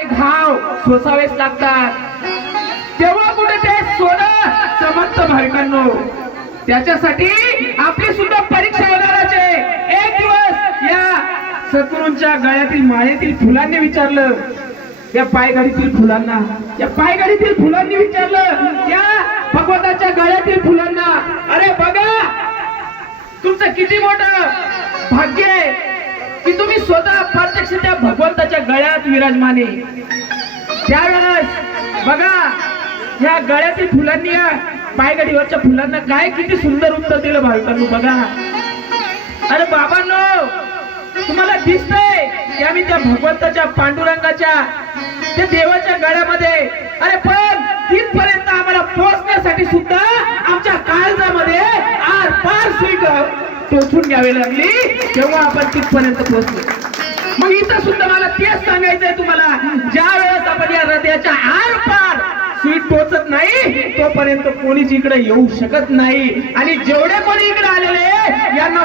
ते घाव सोसावेच लागतात. तेव्हा कुठे ते सोनं समर्थ भाविकांनो त्याच्यासाठी आपली सुद्धा परीक्षा होणारच आहे. एक दिवस या सद्गुरूंच्या गळ्यातील माळेतील फुलांनी विचारलं या पायगाडीतील फुलांना या पायगाडीतील फुलांनी विचारलं या भगवताच्या गळ्यातील फुलांना अरे बघा तुमचं किती मोठं भाग्य आहे की तुम्ही स्वतः प्रत्यक्ष त्या भगवंताच्या गळ्यात विराजमाने. त्यावेळेस बघा या गळ्यातील फुलांनी या पायगडीवरच्या फुलांना काय किती सुंदर उत्तर दिलं भाविकांनो बघा. अरे बाबांनो तुम्हाला दिसतंय की आम्ही त्या भगवंताच्या पांडुरंगाच्या त्या देवाच्या गळ्यामध्ये. अरे पण तिथपर्यंत आम्हाला पोहोचण्यासाठी सुद्धा आमच्या काळजामध्ये आर पार स्वीट टोचून घ्यावी लागली. तेव्हा आपण तिथपर्यंत पोहोचलो. मग इथं सुद्धा मला तेच सांगायचंय तुम्हाला. ज्या वेळेस आपण या हृदयाच्या आर पार स्वीट पोचत नाही तोपर्यंत कोणीच इकडे येऊ शकत नाही. आणि जेवढे कोणी इकडे आलेले यांना